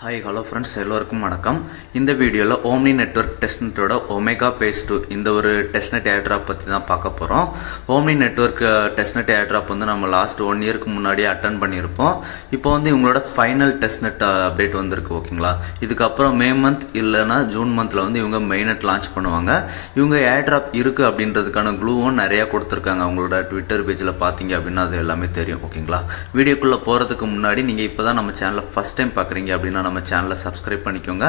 Hi, hello friends, எல்லோருக்கும் வணக்கம். இந்த வீடியோல Omni Network Testnetோட Omega Phase 2 இந்த ஒரு Testnet airdrop பத்தி தான் பார்க்க போறோம். Omni Network Testnet airdrop வந்து நம்ம லாஸ்ட் 1 இயருக்கு முன்னாடி அட்டெண்ட் பண்ணியிருப்போம். இப்போ வந்து இவங்களோட ஃபைனல் Testnet அப்டேட் வந்திருக்கு ஓகேங்களா. இதுக்கு அப்புறம் மே மந்த் இல்லனா ஜூன் மந்த்ல வந்து இவங்க மெயின்நெட் லான்ச் பண்ணுவாங்க. இவங்க airdrop இருக்கு அப்படின்றதுக்கான க்ளூவும் நிறைய கொடுத்திருக்காங்க. அவங்களோட ட்விட்டர் பேஜ்ல பாத்தீங்க அப்படினா அது எல்லாமே தெரியும் ஓகேங்களா. வீடியோக்குள்ள போறதுக்கு முன்னாடி நீங்க இப்போதான் நம்ம சேனலை ஃபர்ஸ்ட் டைம் பார்க்கறீங்க அப்படினா நம்ம சேனலை சப்ஸ்கிரைப் பண்ணிக்கோங்க.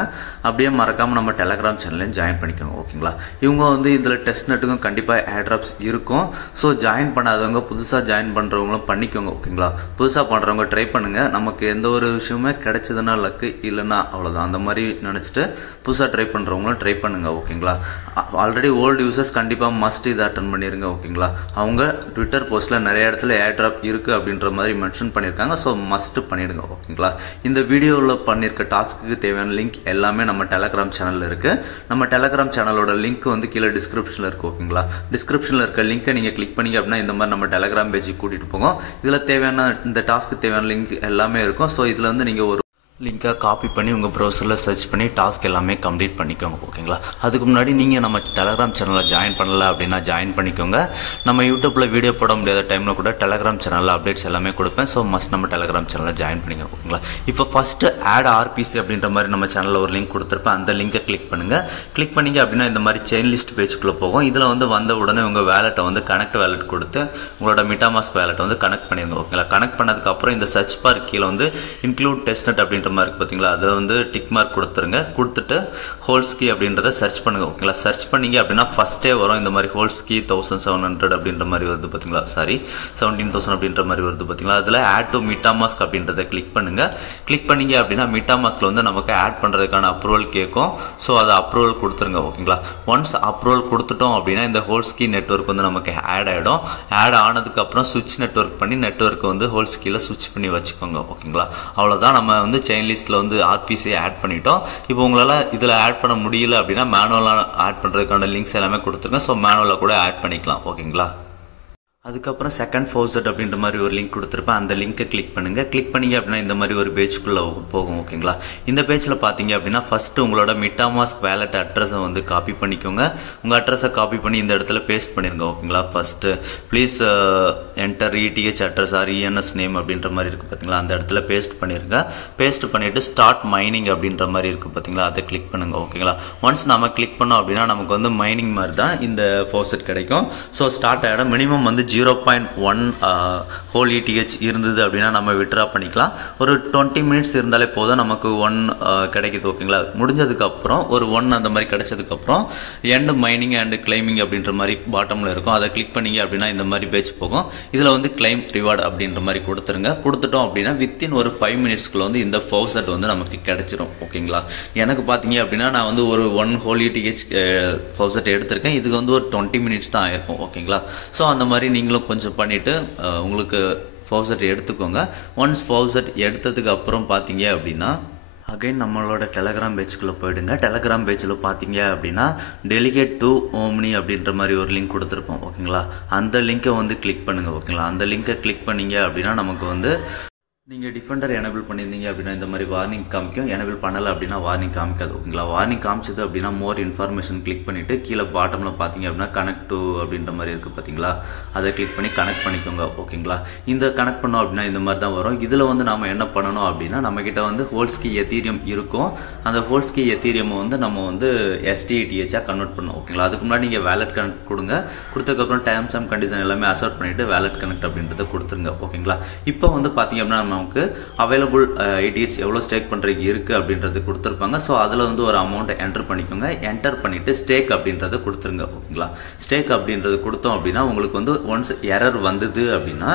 அப்படியே மறக்காம நம்ம டெலகிராம் சேனலையும் ஜாயின் பண்ணிக்கோங்க ஓகேங்களா. இவங்க வந்து இதுல டெஸ்ட்நெட்டுக்கும் கண்டிப்பா ஏர்ட்ராப்ஸ் இருக்கும். ஸோ ஜாயின் பண்ணாதவங்க புதுசா ஜாயின் பண்றவங்களும் பண்ணிக்கோங்க ஓகேங்களா. புதுசா பண்றவங்க ட்ரை பண்ணுங்க. நமக்கு எந்த ஒரு விஷயமே கிடைச்சதுன்னா லக்கு, இல்லைன்னா அவ்வளோதான். அந்த மாதிரி நினைச்சிட்டு புதுசா ட்ரை பண்றவங்களும் ட்ரை பண்ணுங்க ஓகேங்களா. ஆல்ரெடி ஓல்டு யூசர்ஸ் கண்டிப்பா மஸ்ட் இதை அட்டன் பண்ணிருங்க ஓகேங்களா. அவங்க ட்விட்டர் போஸ்ட்ல நிறைய இடத்துல ஏர்ட்ராப் இருக்கு அப்படின்ற மாதிரி மென்ஷன் பண்ணியிருக்காங்க. ஸோ மஸ்ட் பண்ணிடுங்க ஓகேங்களா. இந்த வீடியோவில் பண்ணியிருக்க டாஸ்க்கு தேவையான லிங்க் எல்லாமே நம்ம டெலகிராம் சேனல்ல இருக்கு. நம்ம டெலகிராம் சேனலோட லிங்க் வந்து கீழே டிஸ்கிரிப்ஷன்ல இருக்கு ஓகேங்களா. டிஸ்கிரிப்ஷன்ல இருக்க லிங்கை நீங்க கிளிக் பண்ணீங்க அப்படின்னா இந்த மாதிரி நம்ம டெலகிராம் பேஜுக்கு கூட்டிட்டு போகும். இதுல தேவையான இந்த டாஸ்க்கு தேவையான லிங்க் எல்லாமே இருக்கும். ஸோ இதுல வந்து நீங்க ஒரு லிங்கை காப்பி பண்ணி உங்கள் ப்ரௌசரில் சர்ச் பண்ணி டாஸ்க் எல்லாமே கம்ப்ளீட் பண்ணிக்கோங்க ஓகேங்களா. அதுக்கு முன்னாடி நீங்கள் நம்ம டெலகிராம் சேனலில் ஜாயின் பண்ணல அப்படின்னா ஜாயின் பண்ணிக்கோங்க. நம்ம யூடியூப்பில் வீடியோ போட முடியாத டைமில் கூட டெலகிராம் சேனலில் அப்டேட்ஸ் எல்லாமே கொடுப்பேன். ஸோ மஸ்ட் நம்ம டெலகிராம் சேனலில் ஜாயின் பண்ணிங்க ஓகேங்களா. இப்போ ஃபஸ்ட்டு ஆட் ஆர்பிசி அப்படின்ற மாதிரி நம்ம சேனலில் ஒரு லிங்க் கொடுத்துருப்பேன். அந்த லிங்கை கிளிக் பண்ணுங்கள். கிளிக் பண்ணிங்க அப்படின்னா இந்த மாதிரி செயின் லிஸ்ட் பேஜுக்குள்ளே போகும். இதில் வந்து வந்த உடனே உங்கள் வேலெட்டை வந்து கனெக்ட் வேலெட் கொடுத்து உங்களோட மிட்டாமாஸ்க் வேலெட்டை வந்து கனெக்ட் பண்ணிடுங்க ஓகேங்களா. கனெக்ட் பண்ணதுக்கப்புறம் இந்த சர்ச் பார் கீழே வந்து இன்க்ளூட் டெஸ்ட்நெட் அப்படின்ற மாதிரி இருக்குது பார்த்தீங்களா. அதில் வந்து டிக் மார்க் கொடுத்துருங்க. கொடுத்துட்டு ஹோல்ஸ்கி அப்படின்றத சர்ச் பண்ணுங்க ஓகேங்களா. சர்ச் பண்ணீங்க அப்படின்னா ஃபர்ஸ்டே வரும் இந்த மாதிரி ஹோல்ஸ்கி 1700 அப்படின்ற மாதிரி வருது பார்த்தீங்களா. சாரி 17,000 அப்படின்ற மாதிரி வருது பார்த்தீங்களா. அதில் ஆட் டு மிட்டாமாஸ்க் அப்படின்றத கிளிக் பண்ணுங்க. கிளிக் பண்ணீங்க அப்படின்னா மிட்டாமாஸ்கில் வந்து நமக்கு ஆட் பண்ணுறதுக்கான அப்ரூவல் கேட்கும். ஸோ அதை அப்ரூவல் கொடுத்துருங்க ஓகேங்களா. ஒன்ஸ் அப்ரூவல் கொடுத்துட்டோம் அப்படின்னா இந்த ஹோல்ஸ்கி நெட்வொர்க் வந்து நமக்கு ஆட் ஆகிடும். ஆட் ஆனதுக்கப்புறம் சுவிட்ச் நெட்வொர்க் பண்ணி நெட்வொர்க்கை வந்து ஹோல்ஸ்கியில் சுவிட்ச் பண்ணி வச்சுக்கோங்க ஓகேங்களா. அவ்வளோதான். நம்ம வந்து செயின் லிஸ்ட்டில் வந்து ஆர்பிசி ஆட் பண்ணிட்டோம். இப்போ உங்களால் இதில் ஆட் பண்ண முடியல அப்படின்னா மேனுவலாக ஆட் பண்ணுறதுக்கான லிங்க்ஸ் எல்லாமே கொடுத்துருங்க. ஸோ மேனுவலாக கூட ஆட் பண்ணிக்கலாம் ஓகேங்களா. அதுக்கப்புறம் செகண்ட் ஃபோர்செட் அப்படின்ற மாதிரி ஒரு லிங்க் கொடுத்துருப்பேன். அந்த லிங்கை கிளிக் பண்ணுங்கள். கிளிக் பண்ணிங்க அப்படின்னா இந்த மாதிரி ஒரு பேஜுக்குள்ளே போகும் ஓகேங்களா. இந்த பேஜில் பார்த்தீங்க அப்படின்னா ஃபஸ்ட்டு உங்களோட மிட்டாமாஸ்க் வேலெட் அட்ரஸை வந்து காப்பி பண்ணிக்கோங்க. உங்கள் அட்ரஸை காப்பி பண்ணி இந்த இடத்துல பேஸ்ட் பண்ணிடுங்க ஓகேங்களா. First please enter ETH address or ENS name அப்படின்ற மாதிரி இருக்குது பார்த்தீங்களா. அந்த இடத்துல பேஸ்ட் பண்ணிடுங்க. பேஸ்ட் பண்ணிவிட்டு ஸ்டார்ட் மைனிங் அப்படின்ற மாதிரி இருக்குது பார்த்தீங்களா. அதை கிளிக் பண்ணுங்கள் ஓகேங்களா. ஒன்ஸ் நம்ம கிளிக் பண்ணோம் அப்படின்னா நமக்கு வந்து மைனிங் மாதிரி தான் இந்த ஃபோர்செட் கிடைக்கும். ஸோ ஸ்டார்ட் ஆகிடும். மினிமம் வந்து 0.1 ஹோல் ETH இருந்தது அப்படின்னா நம்ம விட்ரா பண்ணிக்கலாம். ஒரு 20 மினிட்ஸ் இருந்தாலே போதும் நமக்கு 1 கிடைக்குது ஓகேங்களா. முடிஞ்சதுக்கப்புறம் ஒரு 1 அந்த மாதிரி கிடைச்சதுக்கப்புறம் எண்ட் மைனிங் அண்ட் கிளைமிங் அப்படின்ற மாதிரி பாட்டமில் இருக்கும். அதை கிளிக் பண்ணிங்க அப்படின்னா இந்த மாதிரி பேஜ் போகும். இதில் வந்து கிளைம் ரிவார்டு அப்படின்ற மாதிரி கொடுத்துருங்க. கொடுத்துட்டோம் அப்படின்னா வித்தின் ஒரு 5 மினிட்ஸ்க்குள்ள வந்து இந்த ஃபோர்செட் வந்து நமக்கு கிடைச்சிரும் ஓகேங்களா. எனக்கு பார்த்தீங்க அப்படின்னா நான் வந்து ஒரு 1 ஹோல் ETH ஃபோர்செட் எடுத்திருக்கேன். இதுக்கு வந்து ஒரு 20 மினிட்ஸ் தான் ஆயிருக்கும் ஓகேங்களா. ஸோ அந்த மாதிரி நீங்களும் கொஞ்சம் பண்ணிவிட்டு உங்களுக்கு ஃபோர்செட் எடுத்துக்கோங்க. ஒன்ஸ் ஃபோர்செட் எடுத்ததுக்கு அப்புறம் பார்த்தீங்க அப்படின்னா அகைன் நம்மளோட டெலகிராம் பேஜுக்குள்ளே போயிடுங்க. டெலகிராம் பேஜில் பார்த்தீங்க அப்படின்னா டெலிகேட் டு ஓம்னி அப்படின்ற மாதிரி ஒரு லிங்க் கொடுத்துருப்போம் ஓகேங்களா. அந்த லிங்கை வந்து கிளிக் பண்ணுங்கள் ஓகேங்களா. அந்த லிங்கை கிளிக் பண்ணீங்க அப்படின்னா நமக்கு வந்து நீங்கள் டிஃபெண்டர் எனேபிள் பண்ணியிருந்தீங்க அப்படின்னா இந்த மாதிரி வார்னிங் காமிக்கும். எனேபிள் பண்ணலை அப்படின்னா வார்னிங் காமிக்காது ஓகேங்களா. வார்னிங் காமிச்சது அப்படின்னா மோர் இன்ஃபர்மேஷன் கிளிக் பண்ணிவிட்டு கீழே பாட்டமில் பார்த்தீங்க அப்படின்னா கனெக்ட் டு அப்படின்ற மாதிரி இருக்குது பார்த்தீங்களா. அதை கிளிக் பண்ணி கனெக்ட் பண்ணிக்கோங்க ஓகேங்களா. இந்த கனெக்ட் பண்ணோம் அப்படின்னா இந்த மாதிரி தான் வரும். இதில் வந்து நம்ம என்ன பண்ணணும் அப்படின்னா நம்மக்கிட்ட வந்து ஹோல்ஸ்கி எத்தீரியம் இருக்கும். அந்த ஹோல்ஸ்கி எத்தீரியமை வந்து நம்ம வந்து SDETH கன்வெர்ட் பண்ணணும் ஓகேங்களா. அதுக்கு முன்னாடி நீங்கள் வேலெட் கனெக்ட் கொடுங்க. கொடுத்ததுக்கப்புறம் டேர்ம்ஸ் அண்ட் கண்டிஷன் எல்லாமே அக்செப்ட் பண்ணிவிட்டு வேலெட் கனெக்ட் அப்படின்றத கொடுத்துருங்க ஓகேங்களா. இப்போ வந்து பார்த்தீங்க அப்படின்னா நமக்கு அவைலபிள் ETH எவ்வளோ ஸ்டேக் பண்ணுறதுக்கு இருக்குது அப்படின்றது கொடுத்துருப்பாங்க. ஸோ அதில் வந்து ஒரு அமௌண்ட்டை என்டர் பண்ணிக்கோங்க. என்டர் பண்ணிவிட்டு ஸ்டேக் அப்படின்றத கொடுத்துருங்க ஓகேங்களா. ஸ்டேக் அப்படின்றது கொடுத்தோம் அப்படின்னா உங்களுக்கு வந்து ஒன்ஸ் எரர் வந்தது அப்படின்னா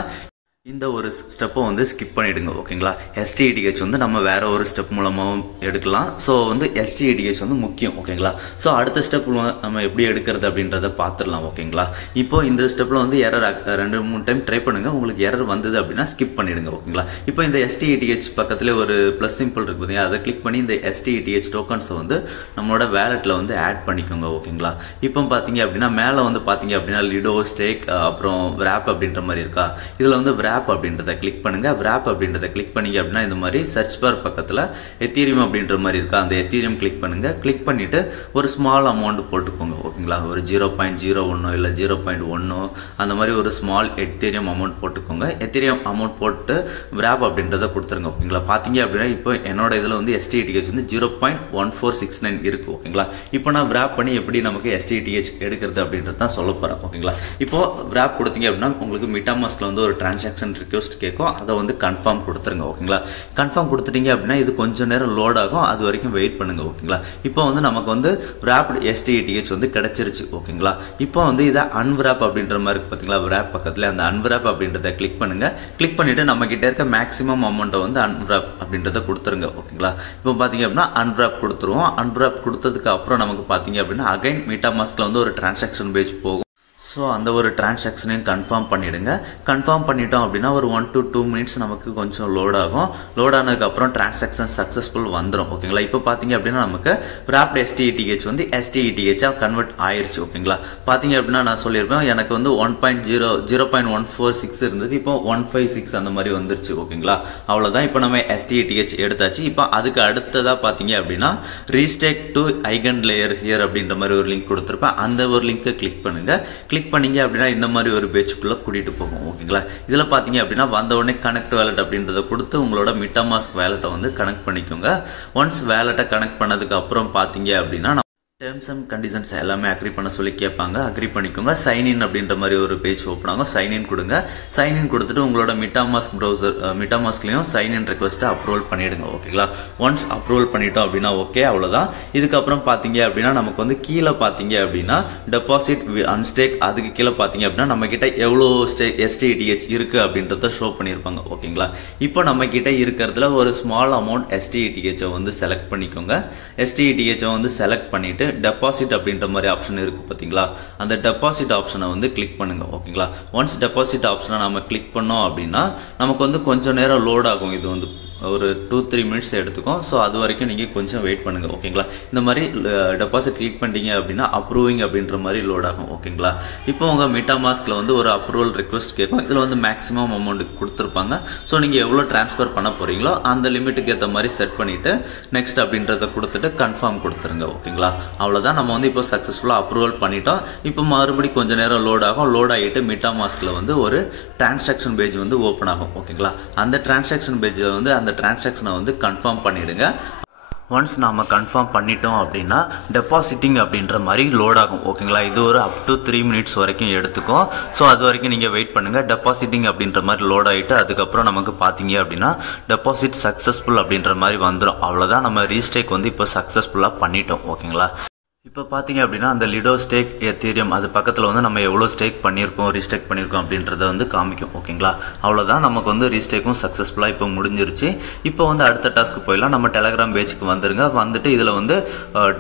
இந்த ஒரு ஸ்டெப்பை வந்து ஸ்கிப் பண்ணிவிடுங்க ஓகேங்களா. SDETH வந்து நம்ம வேறு ஒரு ஸ்டெப் மூலமாகவும் எடுக்கலாம். ஸோ வந்து SDETH வந்து முக்கியம் ஓகேங்களா. ஸோ அடுத்த ஸ்டெப் நம்ம எப்படி எடுக்கிறது அப்படின்றத பார்த்துடலாம் ஓகேங்களா. இப்போ இந்த ஸ்டெப்பில் வந்து எரர் 2-3 டைம் ட்ரை பண்ணுங்கள். உங்களுக்கு எரர் வந்தது அப்படின்னா ஸ்கிப் பண்ணிவிடுங்க ஓகேங்களா. இப்போ இந்த SDETH பக்கத்தில் ஒரு ப்ளஸ் சிம்பிள் இருக்குது பார்த்தீங்கன்னா அதை கிளிக் பண்ணி இந்த SDETH டோக்கன்ஸை வந்து நம்மளோட வேலெட்டில் வந்து ஆட் பண்ணிக்கோங்க ஓகேங்களா. இப்போ பார்த்தீங்க அப்படின்னா மேலே வந்து பார்த்தீங்க அப்படின்னா லிடோ ஸ்டேக் அப்புறம் WRAP அப்படின்ற மாதிரி இருக்கா. இதில் வந்து WRAP wrap அப்படின்றத கிளிக் பண்ணுங்க. wrap அப்படின்றத கிளிக் பண்ணீங்க அப்படின்னா இந்த மாதிரி சர்ச் பார் பக்கத்தில் எத்தீரியம் அப்படின்ற மாதிரி இருக்கா, அந்த எத்தீரியம் கிளிக் பண்ணுங்க. கிளிக் பண்ணிட்டு ஒரு ஸ்மால் அமௌண்ட் போட்டுக்கோங்க. ஓகேங்களா, ஒரு 0.01 இல்லை 0.1 அந்த மாதிரி ஒரு ஸ்மால் எத்தீரியம் அமௌண்ட் போட்டுக்கோங்க. எத்தீரியம் அமௌண்ட் போட்டு wrap அப்படின்றத கொடுத்துருங்க. ஓகேங்களா, பார்த்தீங்க அப்படின்னா இப்போ என்னோட இதில் வந்து STETH வந்து 0.1469 இருக்கு. ஓகேங்களா, இப்போ நான் wrap பண்ணி எப்படி நமக்கு STETH எடுக்கிறது அப்படின்றது தான் சொல்ல போகிறேன். ஓகேங்களா, இப்போ wrap கொடுத்தீங்க அப்படின்னா உங்களுக்கு MetaMaskல வந்து ஒரு டிரான்சாக்ஷன் ரிக்வெஸ்ட் கேட்கும். அதை வந்து கன்ஃபார்ம் கொடுத்துருங்க. ஓகேங்களா, கன்ஃபார்ம் கொடுத்துட்டீங்க அப்படின்னா இது கொஞ்சம் நேரம் லோட் ஆகும், அது வரைக்கும் வெயிட் பண்ணுங்க. ஓகேங்களா, இப்போ வந்து நமக்கு வந்து wrapped STETH வந்து கிடைச்சிருச்சு. ஓகேங்களா, இப்போ வந்து இதை அன்wrap அப்படின்ற மாதிரி இருக்கு பார்த்தீங்களா, wrap பக்கத்தில் அந்த அன்wrap அப்படின்றத கிளிக் பண்ணுங்க. கிளிக் பண்ணிட்டு நம்ம கிட்ட இருக்க மேக்ஸிமம் அமௌண்ட்டை வந்து அன்wrap அப்படின்றத கொடுத்துருங்க. ஓகேங்களா, இப்போ பார்த்தீங்க அப்படின்னா அன்wrap கொடுத்துருவோம். அன்wrap கொடுத்ததுக்கு அப்புறம் நமக்கு பார்த்தீங்க அப்படின்னா அகைன் MetaMaskல வந்து ஒரு டிரான்சாக்ஷன் பேஜ் போகும். ஸோ அந்த ஒரு டிரான்சாக்ஷனையும் கன்ஃபார்ம் பண்ணிவிடுங்க. கன்ஃபார்ம் பண்ணிட்டோம் அப்படின்னா ஒரு 1 to 2 மினிட்ஸ் நமக்கு கொஞ்சம் லோட் ஆகும். லோட் ஆனதுக்கப்புறம் டிரான்சாக்ஷன் சக்ஸஸ்ஃபுல் வந்துடும். ஓகேங்களா, இப்போ பார்த்தீங்க அப்படின்னா நமக்கு wrapped STETH வந்து STETH கன்வெர்ட் ஆயிடுச்சு. ஓகேங்களா, பார்த்தீங்க அப்படின்னா நான் சொல்லியிருப்பேன் எனக்கு வந்து 0.146 இருந்தது, இப்போ 156 அந்த மாதிரி வந்துருச்சு. ஓகேங்களா, அவ்வளோதான். இப்போ நம்ம STETH எடுத்தாச்சு. இப்போ அதுக்கு அடுத்ததாக பார்த்தீங்க அப்படின்னா ரீஸ்டேக் டு ஐகன் லேயர் ஹியர் அப்படின்ற மாதிரி ஒரு லிங்க் கொடுத்துருப்பேன். அந்த ஒரு லிங்க்கை கிளிக் பண்ணுங்க. கிளிக் பண்ணீங்க அப்படின்னா இந்த மாதிரி ஒரு பேஜுக்குள்ளே கூட்டிகிட்டு போகும். ஓகேங்களா, இதில் பார்த்தீங்க அப்படின்னா வந்த உடனே கனெக்ட் வேலட் அப்படின்றத கொடுத்து உங்களோட MetaMask வேலட்டை வந்து கனெக்ட் பண்ணிக்கோங்க. ஒன்ஸ் வேலட்டை கனெக்ட் பண்ணதுக்கு அப்புறம் பார்த்தீங்க அப்படின்னா டேர்ம்ஸ் அண்ட் கண்டிஷன்ஸ் எல்லாமே அக்ரி பண்ண சொல்லி கேட்பாங்க. அக்ரி பண்ணிக்கோங்க. சைன்இன் அப்படின்ற மாதிரி ஒரு பேஜ் ஓப்பன் ஆகும். சைன்இன் கொடுங்க. சைன்இன் கொடுத்துட்டு உங்களோட MetaMask ப்ரௌசர் MetaMaskலையும் சைன்இன் ரெக்வஸ்ட்டை அப்ரூவல் பண்ணிவிடுங்க. ஓகேங்களா, ஒன்ஸ் அப்ரூவல் பண்ணிட்டோம் அப்படின்னா ஓகே, அவ்வளோதான். இதுக்கப்புறம் பார்த்தீங்க அப்படின்னா நமக்கு வந்து கீழே பார்த்தீங்க அப்படின்னா டெபாசிட் அன்ஸ்டேக், அதுக்கு கீழே பார்த்தீங்க அப்படின்னா நம்மக்கிட்ட எவ்வளோ STETH இருக்குது அப்படின்றத ஷோ பண்ணியிருப்பாங்க. ஓகேங்களா, இப்போ நம்மக்கிட்ட இருக்கிறதுல ஒரு ஸ்மால் அமௌண்ட் STETH வந்து செலக்ட் பண்ணிக்கோங்க. STETH வந்து செலக்ட் பண்ணிவிட்டு டெபாசிட் அப்படின்ற மாதிரி ஆப்ஷன் இருக்குது பார்த்தீங்களா, அந்த டெபாசிட் ஆப்ஷனை வந்து கிளிக் பண்ணுங்க. ஓகேங்களா, ஒன்ஸ் டெபாசிட் ஆப்ஷனை நம்ம கிளிக் பண்ணோம் அப்படின்னா நமக்கு வந்து கொஞ்சம் நேரம் லோட் ஆகும். இது வந்து ஒரு 2-3 மினிட்ஸ் எடுத்துக்கும். ஸோ அது வரைக்கும் நீங்கள் கொஞ்சம் வெயிட் பண்ணுங்கள். ஓகேங்களா, இந்த மாதிரி டெபாசிட் கிளிக் பண்ணிட்டீங்க அப்படின்னா அப்ரூவிங் அப்படின்ற மாதிரி லோட் ஆகும். ஓகேங்களா, இப்போ உங்கள் MetaMaskல வந்து ஒரு அப்ரூவல் ரிக்வெஸ்ட் கேட்கும். இதில் வந்து மேக்ஸிமம் அமௌண்ட் கொடுத்துருப்பாங்க. ஸோ நீங்கள் எவ்வளோ ட்ரான்ஸ்ஃபர் பண்ண போகிறீங்களோ அந்த லிமிட்டுக்கு ஏற்ற மாதிரி செட் பண்ணிவிட்டு நெக்ஸ்ட் அப்படின்றத கொடுத்துட்டு கன்ஃபார்ம் கொடுத்துருங்க. ஓகேங்களா, அவ்வளோதான். நம்ம வந்து இப்போ சக்ஸஸ்ஃபுல்லாக அப்ரூவல் பண்ணிட்டோம். இப்போ மறுபடியும் கொஞ்சம் நேரம் லோட் ஆகும். லோட் ஆகிட்டு MetaMaskல வந்து ஒரு டிரான்சாக்ஷன் பேஜ் வந்து ஓப்பன் ஆகும். ஓகேங்களா, அந்த டிரான்சாக்ஷன் பேஜில் வந்து அந்த டிரான்சாக்ஷனை வந்து கன்ஃபார்ம் பண்ணிவிடுங்க. ஒன்ஸ் நாம் கன்ஃபார்ம் பண்ணிட்டோம் அப்படின்னா டெபாசிட்டிங் அப்படின்ற மாதிரி லோட் ஆகும். ஓகேங்களா, இது ஒரு அப் டு 3 மினிட்ஸ் வரைக்கும் எடுத்துக்கும். ஸோ அது வரைக்கும் நீங்கள் வெயிட் பண்ணுங்கள். டெபாசிட்டிங் அப்படின்ற மாதிரி லோட் ஆகிட்டு அதுக்கப்புறம் நமக்கு பார்த்தீங்க அப்படின்னா டெபாசிட் சக்ஸஸ்ஃபுல் அப்படின்ற மாதிரி வந்துடும். அவ்வளோதான், நம்ம ரீஸ்டேக் வந்து இப்போ சக்ஸஸ்ஃபுல்லாக பண்ணிட்டோம். ஓகேங்களா, இப்போ பார்த்தீங்க அப்படின்னா அந்த லிடோ ஸ்டேக் எத்தீரியம் அது பக்கத்தில் வந்து நம்ம எவ்வளோ ஸ்டேக் பண்ணியிருக்கோம் ரீஸ்டேக் பண்ணியிருக்கோம் அப்படின்றத வந்து காமிக்கும். ஓகேங்களா, அவ்வளோதான். நமக்கு வந்து ரீஸ்டேக்கும் சக்ஸஸ்ஃபுல்லாக இப்போ முடிஞ்சிருச்சு. இப்போ வந்து அடுத்த டாஸ்க்கு போயிடலாம். நம்ம டெலகிராம் பேஜுக்கு வந்துருங்க. வந்துட்டு இதில் வந்து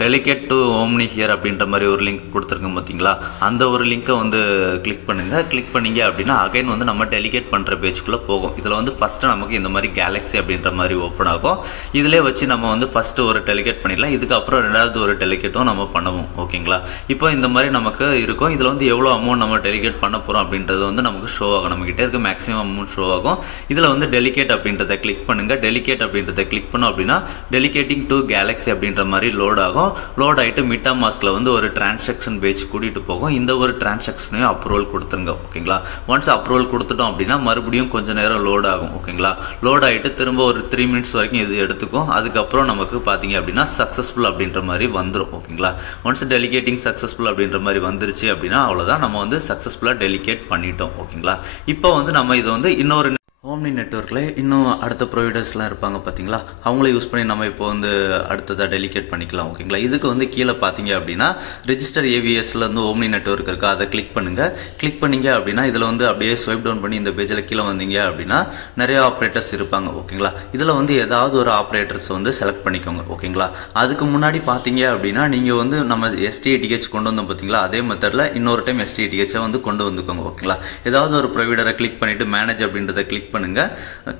டெலிகேட் டு ஓம்னி ஹியர் அப்படின்ற மாதிரி ஒரு லிங்க் கொடுத்துருங்க பார்த்தீங்களா, அந்த ஒரு லிங்க்கை வந்து கிளிக் பண்ணுங்கள். கிளிக் பண்ணிங்க அப்படின்னா அகைன் வந்து நம்ம டெலிகேட் பண்ணுற பேஜுக்குள்ளே போகும். இதில் வந்து ஃபஸ்ட்டு நமக்கு இந்த மாதிரி கேலக்ஸி அப்படின்ற மாதிரி ஓப்பன் ஆகும். இதிலே வச்சு நம்ம வந்து ஃபஸ்ட்டு ஒரு டெலிகேட் பண்ணிடலாம். இதுக்கப்புறம் ரெண்டாவது ஒரு டெலிகேட்டும் நம்ம பண்ணுவோம். ஓகேங்களா, இப்போ இந்த மாதிரி நமக்கு இருக்கும். இதில் வந்து எவ்வளோ அமௌண்ட் நம்ம டெலிகேட் பண்ண போகிறோம் அப்படின்றது வந்து நமக்கு ஷோ ஆகும். நம்மகிட்ட இருக்க மேக்ஸிமம் அமௌண்ட் ஷோ ஆகும். இதில் வந்து டெலிகேட் அப்படின்றத கிளிக் பண்ணுங்கள். டெலிகேட் அப்படின்றத கிளிக் பண்ணோம் அப்படின்னா டெலிகேட்டிங் டு கேலக்ஸி அப்படின்ற மாதிரி லோட் ஆகும். லோட் ஆகிட்டு MetaMaskல வந்து ஒரு டிரான்சாக்ஷன் பேஜ் கூட்டிகிட்டு போகும். இந்த ஒரு டிரான்சாக்ஷனையும் அப்ரூவல் கொடுத்துருங்க. ஓகேங்களா, ஒன்ஸ் அப்ரூவல் கொடுத்துட்டோம் அப்படின்னா மறுபடியும் கொஞ்சம் நேரம் லோட் ஆகும். ஓகேங்களா, லோட் ஆகிட்டு திரும்ப ஒரு 3 மினிட்ஸ் வரைக்கும் இது எடுத்துக்கும். அதுக்கப்புறம் நமக்கு பார்த்தீங்க அப்படின்னா சக்ஸஸ்ஃபுல் அப்படின்ற மாதிரி வந்துடும். ஓகேங்களா, ஒன்ஸ் டெலிகேட்டிங் சக்ஸஸ்ஃபுல் அப்படின்ற மாதிரி வந்துருச்சு அப்படின்னா அவ்வளோதான், நம்ம வந்து சக்ஸஸ்ஃபுல்லாக டெலிகேட் பண்ணிட்டோம். ஓகேங்களா, இப்போ வந்து நம்ம இதை வந்து இன்னொரு ஓம்னி நெட்வொர்க்கில் இன்னும் அடுத்த ப்ரொவைடர்ஸ்லாம் இருப்பாங்க பார்த்தீங்களா, அவங்கள யூஸ் பண்ணி நம்ம இப்போ வந்து அடுத்ததாக டெலிகேட் பண்ணிக்கலாம். ஓகேங்களா, இதுக்கு வந்து கீழே பார்த்தீங்க அப்படின்னா ரிஜிஸ்டர் ஏவிஎஸ்ல வந்து ஓம்னி நெட்வொர்க் இருக்குது, அதை கிளிக் பண்ணுங்கள். கிளிக் பண்ணிங்க அப்படின்னா இதில் வந்து அப்படியே ஸ்வைப் டவுன் பண்ணி இந்த பேஜில் கீழே வந்தீங்க அப்படின்னா நிறைய ஆப்ரேட்டர்ஸ் இருப்பாங்க. ஓகேங்களா, இதில் வந்து ஏதாவது ஒரு ஆப்ரேட்டர்ஸ் வந்து செலக்ட் பண்ணிக்கோங்க. ஓகேங்களா, அதுக்கு முன்னாடி பார்த்தீங்க அப்படின்னா நீங்கள் வந்து நம்ம STETH கொண்டு வந்தோம் பார்த்தீங்களா, அதே மெத்தடில் இன்னொரு டைம் STETH வந்து கொண்டு வந்துக்கோங்க. ஓகேங்களா, ஏதாவது ஒரு ப்ரொவைடரை கிளிக் பண்ணிவிட்டு மேனேஜ் அப்படின்றத கிளிக் பண்ணுங்கள்.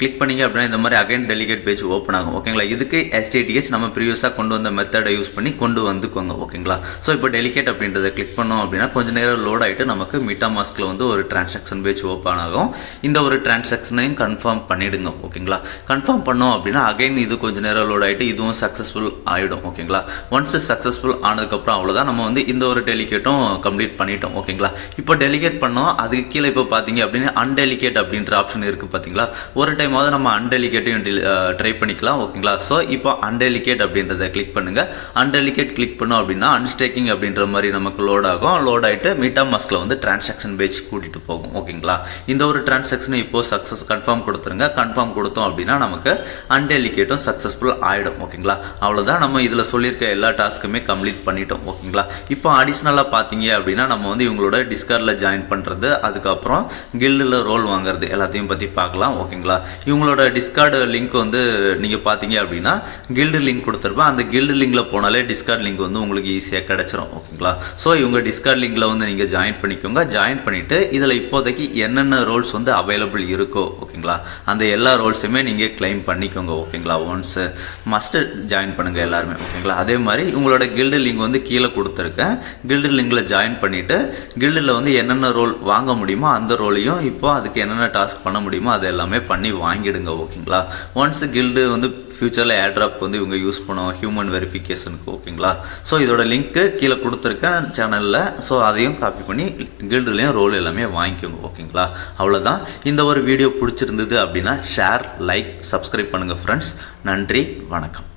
கிளிக் பண்ணிங்க அப்படின்னா இந்த மாதிரி அகைன் டெலிகேட் பேஜ் ஓப்பன் ஆகும். ஓகேங்களா, இதுக்கு STTH நம்ம ப்ரீவியஸாக கொண்டு வந்த மெத்தடை யூஸ் பண்ணி கொண்டு வந்துக்கோங்க. ஓகேங்களா, ஸோ இப்போ டெலிகேட் அப்படின்றத கிளிக் பண்ணோம் அப்படின்னா கொஞ்சம் நேரம் லோட் ஆகிட்டு நமக்கு MetaMaskல வந்து ஒரு டிரான்சாக்ஷன் பேஜ் ஓப்பன் ஆகும். இந்த ஒரு டிரான்சாக்ஷனையும் கன்ஃபார்ம் பண்ணிவிடுங்க. ஓகேங்களா, கன்ஃபார்ம் பண்ணோம் அப்படின்னா அகைன் இது கொஞ்சம் நேரம் லோட் ஆகிட்டு இதுவும் சக்ஸஸ்ஃபுல் ஆகிடும். ஓகேங்களா, ஒன்ஸ் சக்ஸஸ்ஃபுல் ஆனதுக்கப்புறம் அவ்வளோதான், நம்ம வந்து இந்த ஒரு டெலிகேட்டும் கம்ப்ளீட் பண்ணிட்டோம். ஓகேங்களா, இப்போ டெலிகேட் பண்ணோம், அதுக்கு கீழே இப்போ பார்த்தீங்க அப்படின்னா அன்டெலிகேட் அப்படின்ற ஆப்ஷன் இருக்குது பார்த்தீங்களா. ஒரு டைமாவது நம்ம அன்டெலிகேட்டையும் ட்ரை பண்ணிக்கலாம். ஓகேங்களா, ஸோ இப்போ அன்டெலிகேட் அப்படின்றத கிளிக் பண்ணுங்கள். அன்டெலிகேட் கிளிக் பண்ணோம் அப்படின்னா அன்ஸ்டேக்கிங் அப்படின்ற மாதிரி நமக்கு லோட் ஆகும். லோட் ஆகிட்டு MetaMaskல வந்து டிரான்சாக்ஷன் பேஜ் கூட்டிகிட்டு போகும். ஓகேங்களா, இந்த ஒரு டிரான்சாக்ஷனை இப்போது சக்ஸஸ் கன்ஃபார்ம் கொடுத்துருங்க. கன்ஃபார்ம் கொடுத்தோம் அப்படின்னா நமக்கு அன்டெலிகேட்டும் சக்ஸஸ்ஃபுல் ஆகிடும். ஓகேங்களா, அவ்வளோதான், நம்ம இதில் சொல்லியிருக்க எல்லா டாஸ்க்குமே கம்ப்ளீட் பண்ணிட்டோம். ஓகேங்களா, இப்போ அடிஷ்னலாக பார்த்தீங்க அப்படின்னா நம்ம வந்து இவங்களோட டிஸ்கார்டில் ஜாயின் பண்ணுறது, அதுக்கப்புறம் கில்டில் ரோல் வாங்குறது எல்லாத்தையும் பற்றி பார்க்கலாம். ஓகேங்களா, இவங்களோட டிஸ்கார்டு லிங்க் வந்து நீங்கள் பார்த்தீங்க அப்படின்னா கில்டு லிங்க் கொடுத்துருப்பேன். அந்த கில்டு லிங்கில் போனாலே டிஸ்கார்ட் லிங்க் வந்து உங்களுக்கு ஈஸியாக கிடச்சிரும். ஓகேங்களா, ஸோ இவங்க டிஸ்கார்ட் லிங்கில் வந்து நீங்கள் ஜாயின் பண்ணிக்கோங்க. ஜாயின் பண்ணிவிட்டு இதில் இப்போதைக்கு என்னென்ன ரோல்ஸ் வந்து அவைலபிள் இருக்கோ ஓகேங்களா அந்த எல்லா ரோல்ஸுமே நீங்கள் கிளைம் பண்ணிக்கோங்க. ஓகேங்களா, ஒன்ஸ் மஸ்ட்டு ஜாயின் பண்ணுங்கள் எல்லாருமே. ஓகேங்களா, அதே மாதிரி உங்களோட கில்டு லிங்க் வந்து கீழே கொடுத்துருக்கேன். கில்டு லிங்கில் ஜாயின் பண்ணிவிட்டு கில்டில் வந்து என்னென்ன ரோல் வாங்க முடியுமோ அந்த ரோலையும் இப்போ அதுக்கு என்னென்ன டாஸ்க் பண்ண முடியுமோ அது எல்லாமே பண்ணி வாங்கிடுங்க. ஓகேங்களா, ஒன்ஸ் கில்டு வந்து ஃபியூச்சரில் ஏர்ட்ராப் வந்து இவங்க யூஸ் பண்ணுவோம் ஹியூமன் வெரிஃபிகேஷனுக்கு. ஓகேங்களா, ஸோ இதோட லிங்க்கு கீழே கொடுத்துருக்கேன் சேனலில். ஸோ அதையும் காப்பி பண்ணி கில்டுலேயும் ரோல் எல்லாமே வாங்கிக்கோங்க. ஓகேங்களா, அவ்வளோதான். இந்த ஒரு வீடியோ பிடிச்சிருந்தது அப்படின்னா ஷேர், லைக், சப்ஸ்கிரைப் பண்ணுங்கள் ஃப்ரெண்ட்ஸ். நன்றி, வணக்கம்.